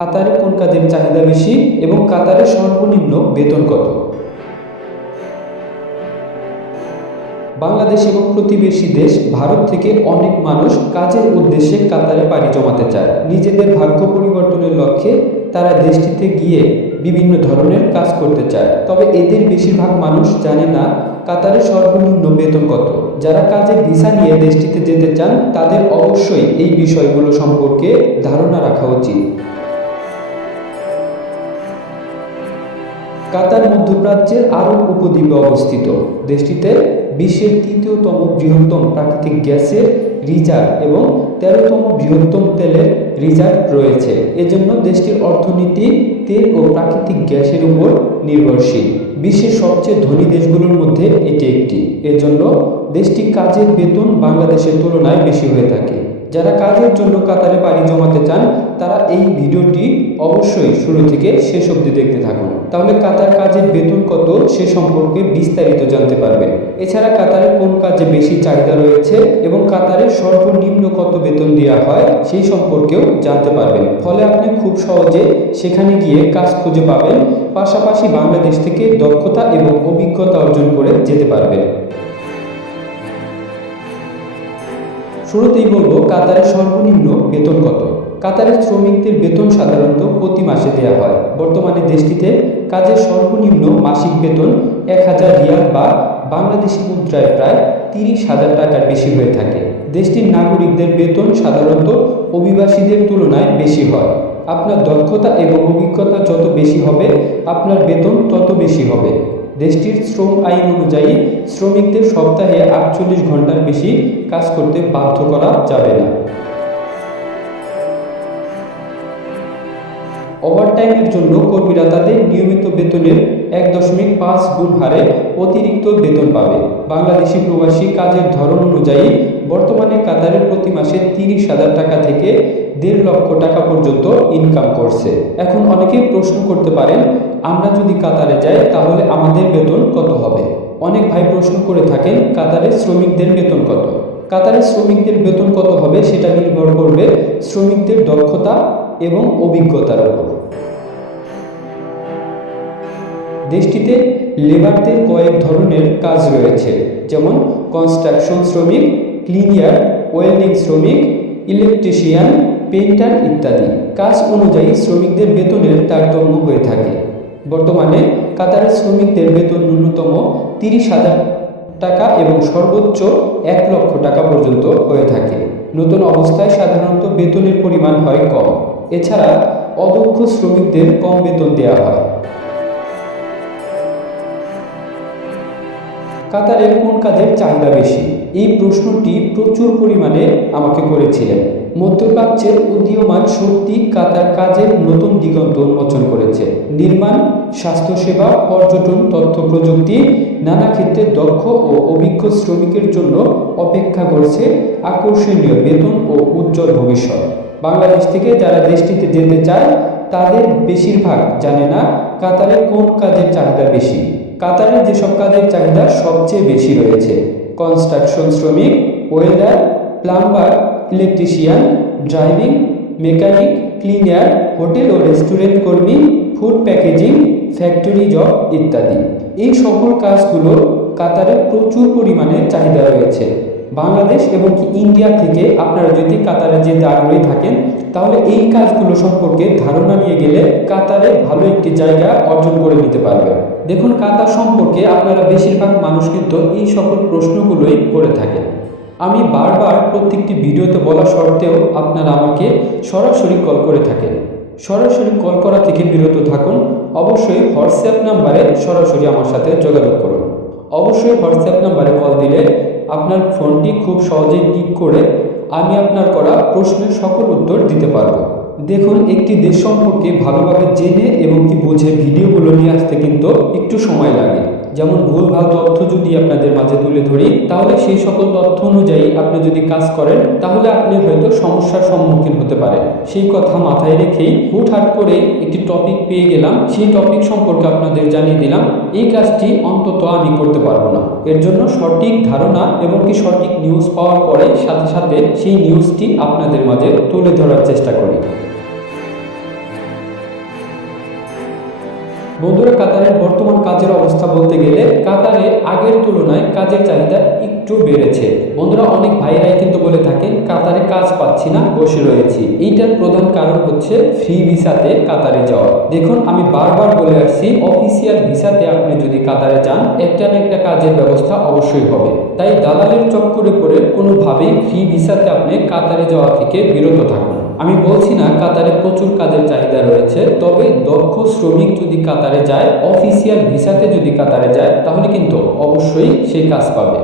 কাতারে কোন কাজের চাহিদা বেশি এবং কাতারের সর্বনিম্ন বেতন কত? বাংলাদেশ এবং প্রতিবেশী দেশ ভারত থেকে অনেক মানুষ কাজের উদ্দেশ্যে কাতারে পাড়ি জমাতে চায়। নিজেদের ভাগ্য পরিবর্তনের লক্ষ্যে তারা দেশটিতে গিয়ে বিভিন্ন ধরনের কাজ করতে চায়। তবে এদের বেশিরভাগ মানুষ জানে না কাতারের সর্বনিম্ন বেতন কত। যারা কাজের ভিসা নিয়ে দেশটিতে যেতে চান তাদের অবশ্যই এই বিষয়গুলো সম্পর্কে ধারণা রাখা উচিত। কাতার মধ্যপ্রাচ্যের আরব উপদ্বীপে অবস্থিত। দেশটিতে বিশ্বের তৃতীয়তম বৃহত্তম প্রাকৃতিক গ্যাসের রিজার্ভ এবং 13তম বৃহত্তম তেলের রিজার্ভ রয়েছে। এজন্য দেশটির অর্থনীতি তেল ও প্রাকৃতিক গ্যাসের উপর নির্ভরশীল। বিশ্বের সবচেয়ে ধনী দেশগুলোর মধ্যে এটি একটি। এজন্য দেশটি কাজের বেতন বাংলাদেশের তুলনায় বেশি হয়ে থাকে। যারা কাজের জন্য কাতারে পাড়ি জমাতে চান তারা এই ভিডিওটি অবশ্যই শুরু থেকে শেষ অবধি দেখতে থাকুন, তাহলে কাতার কাজের বেতন কত সে সম্পর্কে বিস্তারিত জানতে পারবেন। এছাড়া কাতারে কোন কাজে বেশি চাহিদা রয়েছে এবং কাতারের সর্বনিম্ন কত বেতন দেওয়া হয় সেই সম্পর্কেও জানতে পারবেন। ফলে আপনি খুব সহজে সেখানে গিয়ে কাজ খুঁজে পাবেন, পাশাপাশি বাংলাদেশ থেকে দক্ষতা এবং অভিজ্ঞতা অর্জন করে যেতে পারবেন। শুরুতেই বলবো কাতারের সর্বনিম্ন বেতন কত। কাতারের শ্রমিকদের বেতন সাধারণত প্রতি মাসে দেওয়া হয়। বর্তমানে দেশটিতে কাজের সর্বনিম্ন মাসিক বেতন 1000 রিয়াল বা বাংলাদেশি মুদ্রায় প্রায় 30,000 টাকার বেশি হয়ে থাকে। দেশটির নাগরিকদের বেতন সাধারণত অভিবাসীদের তুলনায় বেশি হয়। আপনার দক্ষতা এবং অভিজ্ঞতা যত বেশি হবে আপনার বেতন তত বেশি হবে। দেশটির শ্রম আইন অনুযায়ী শ্রমিকদের সপ্তাহে 48 ঘন্টার বেশি কাজ করতে বাধ্য করা যাবে না। ওভারটাইমের জন্য কর্মীরা তাদের নিয়মিত বেতনের 1.5 গুণ হারে অতিরিক্ত বেতন পাবে। বাংলাদেশি প্রবাসী কাজের ধরন অনুযায়ী বর্তমানে কাতারের প্রতি মাসে 30,000 টাকা থেকে 1.5 লক্ষ টাকা পর্যন্ত ইনকাম করছে। এখন অনেকেই প্রশ্ন করতে পারেন, আমরা যদি কাতারে যাই তাহলে আমাদের বেতন কত হবে? অনেক ভাই প্রশ্ন করে থাকেন কাতারের শ্রমিকদের বেতন কত। কাতারের শ্রমিকদের বেতন কত হবে সেটা নির্ভর করবে শ্রমিকদের দক্ষতা এবং অভিজ্ঞতার উপর। দেশটিতে লেবারদের কয়েক ধরনের কাজ রয়েছে, যেমন কনস্ট্রাকশন শ্রমিক, ক্লিনার, ওয়েল্ডিং শ্রমিক, ইলেকট্রিশিয়ান, পেইন্টার ইত্যাদি। কাজ অনুযায়ী শ্রমিকদের বেতনের তারতম্য হয়ে থাকে। বর্তমানে কাতারের শ্রমিকদের বেতন ন্যূনতম 30,000 টাকা এবং সর্বোচ্চ 1 লক্ষ টাকা পর্যন্ত হয়ে থাকে। নতুন অবস্থায় সাধারণত বেতনের পরিমাণ হয় কম। এছাড়া অদক্ষ শ্রমিকদের কম বেতন দেওয়া হয়। কাতারের কোন কাজের চাহিদা বেশি? এই প্রশ্নটি প্রচুর পরিমাণে আমাকে করেছিলেন। মধ্যপ্রাচ্যের উদীয়মান শক্তি কাতার কাজের নতুন দিগন্ত উন্মোচন করেছে। নির্মাণ, স্বাস্থ্যসেবা, পর্যটন, তথ্য প্রযুক্তি নানা ক্ষেত্রে দক্ষ ও অভিজ্ঞ শ্রমিকের জন্য অপেক্ষা করছে আকর্ষণীয় বেতন ও উজ্জ্বল ভবিষ্যৎ। বাংলাদেশ থেকে যারা দেশটিতে যেতে চায় তাদের বেশিরভাগ জানে না কাতারে কোন কাজের চাহিদা বেশি। কাতারে যেসব কাজের চাহিদা সবচেয়ে বেশি রয়েছে: কনস্ট্রাকশন শ্রমিক, welder, plumber, electrician, driving, mechanic, cleaner, hotel ও রেস্টুরেন্ট কর্মী, ফুড প্যাকেজিং, ফ্যাক্টরি জব ইত্যাদি। এই সকল কাজগুলো কাতারে প্রচুর পরিমাণে চাহিদা রয়েছে। বাংলাদেশ এবং ইন্ডিয়া থেকে আপনারা যদি কাতারে যেতে আগ্রহী থাকেন তাহলে এই কাজগুলো সম্পর্কে ধারণা নিয়ে গেলে কাতারে ভালো একটি জায়গা অর্জন করে নিতে পারবেন। দেখুন, কাতার সম্পর্কে আপনারা বেশিরভাগ মানুষ কিন্তু এই সকল প্রশ্নগুলোই করে থাকেন। আমি বারবার প্রত্যেকটি ভিডিওতে বলা সত্ত্বেও আপনারা আমাকে সরাসরি কল করে থাকেন। সরাসরি কল করা থেকে বিরত থাকুন। অবশ্যই হোয়াটসঅ্যাপ নাম্বারে সরাসরি আমার সাথে যোগাযোগ করুন। অবশ্যই হোয়াটসঅ্যাপ নাম্বারে কল দিলে আপনার ফোনটি খুব সহজেই পিক করে আমি আপনার করা প্রশ্নের সকল উত্তর দিতে পারবো। দেখুন, একটি দেশ সম্পর্কে ভালোভাবে জেনে এবং কি বুঝে ভিডিওগুলো নিয়ে আসতে কিন্তু একটু সময় লাগে। যেমন ভুলভাল তথ্য যদি আপনাদের মাঝে তুলে ধরি তাহলে সেই সকল তথ্য অনুযায়ী আপনি যদি কাজ করেন তাহলে আপনি হয়তো সমস্যার সম্মুখীন হতে পারেন। সেই কথা মাথায় রেখেই হুটহাট করে একটি টপিক পেয়ে গেলাম, সেই টপিক সম্পর্কে আপনাদের জানিয়ে দিলাম। এই কাজটি অন্তত আমি করতে পারবো না। এর জন্য সঠিক ধারণা এবং কি সঠিক নিউজ পাওয়ার পরে সাথে সাথে সেই নিউজটি আপনাদের মাঝে তুলে ধরার চেষ্টা করি। বন্ধুরা, কাতারের বর্তমান কাজের অবস্থা বলতে গেলে কাতারে আগের তুলনায় কাজের চাহিদা একটু বেড়েছে। বন্ধুরা, অনেক ভাইরাই কিন্তু বলে থাকেন কাতারে কাজ পাচ্ছি না, বসে রয়েছি। এইটার প্রধান কারণ হচ্ছে ফ্রি ভিসাতে কাতারে যাওয়া। দেখুন, আমি বারবার বলে আসছি, অফিসিয়াল ভিসাতে আপনি যদি কাতারে যান একটা না একটা কাজের ব্যবস্থা অবশ্যই হবে। তাই দালালের চক্করে পড়ে কোনোভাবেই ফ্রি ভিসাতে আপনি কাতারে যাওয়া থেকে বিরত থাকুন। আমি বলছি না কাতারে প্রচুর কাজের চাহিদা রয়েছে, তবে দক্ষ শ্রমিক যদি কাতারে যায়, অফিসিয়াল ভিসাতে যদি কাতারে যায়, তাহলে কিন্তু অবশ্যই সে কাজ পাবে।